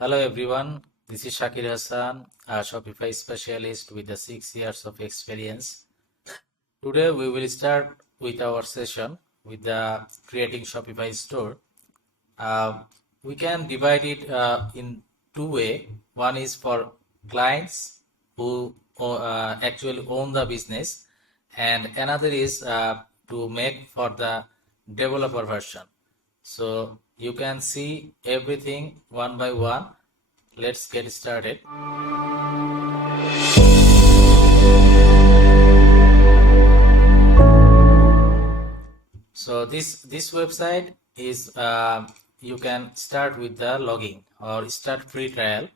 Hello everyone, this is Shakir Hassan, a Shopify specialist with the 6 years of experience. Today we will start with our session with the creating Shopify store. Uh, we can divide it in two ways. One is for clients who actually own the business, and another is to make for the developer version. So you can see everything one by one. Let's get started. So this website is you can start with the login or start free trial.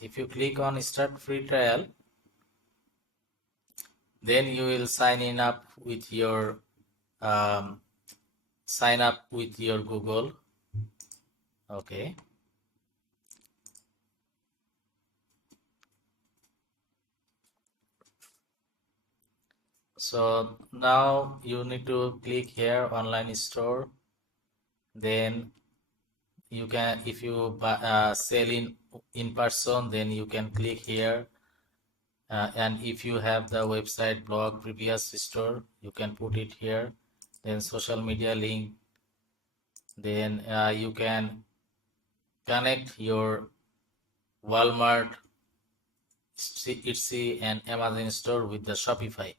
If you click on start free trial, then you will sign up with your Google. Okay. So now you need to click here online store. Then you can, if you sell in person, then you can click here. And if you have the website, blog, previous store, you can put it here. Then social media link. Then you can connect your Walmart, Etsy, and Amazon store with the Shopify.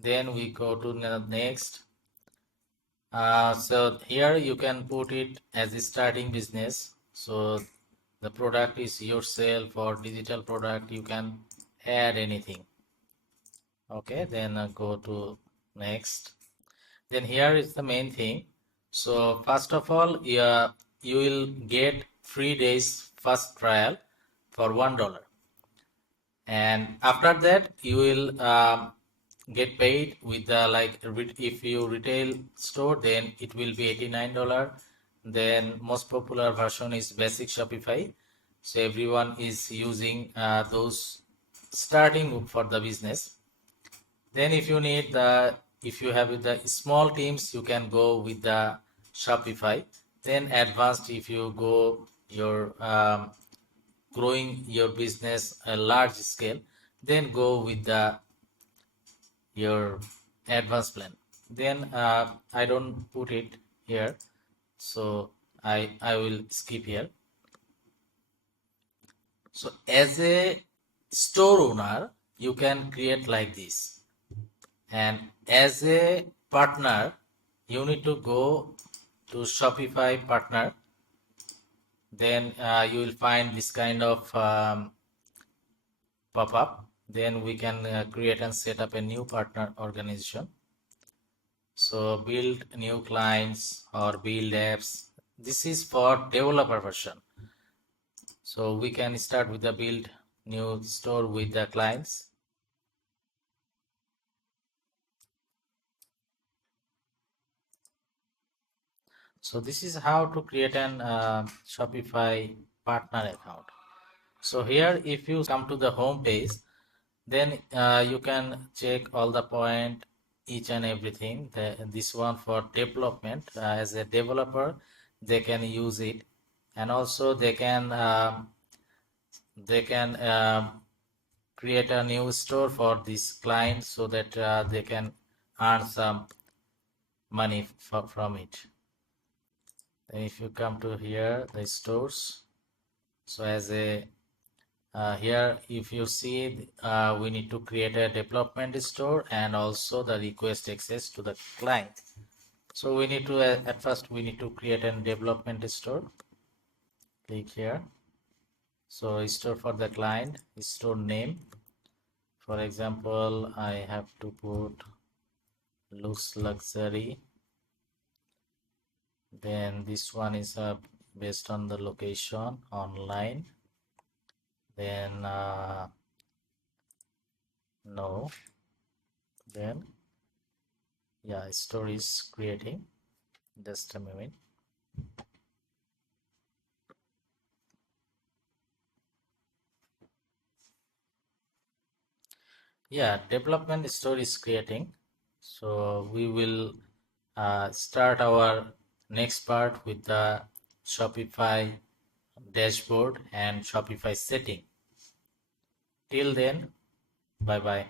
Then we go to the next. So here you can put it as a starting business. So the product is yourself or digital product. You can add anything. Okay, then go to next. Then here is the main thing. So first of all, you will get 3 days first trial for $1, and after that you will get paid with the if you retail store, then it will be $89. Then most popular version is basic Shopify, so everyone is using those starting for the business. Then if you need if you have the small teams, you can go with the Shopify. Then advanced, if you go your growing your business a large scale, then go with your advanced plan. Then I don't put it here, so I will skip here. So as a store owner, you can create like this, and as a partner, you need to go to Shopify partner. Then you will find this kind of pop-up. Then we can create and set up a new partner organization. So build new clients or build apps. This is for developer version. So we can start with the build new store with the clients. So this is how to create an Shopify partner account. So here, if you come to the home page, then you can check all the point, each and everything. This one for development, as a developer, they can use it, and also they can create a new store for this client so that they can earn some money from it. Then if you come to here, the stores, so as a here, if you see, we need to create a development store and also the request access to the client. So we need to, at first, we need to create a development store. Click here. So store for the client, store name. For example, I have to put Lux Luxury. Then this one is based on the location online. Then no. Then yeah, store is creating. Just a moment. Yeah, development store is creating. So we will start our next part with the Shopify dashboard and Shopify setting. Till then, bye bye.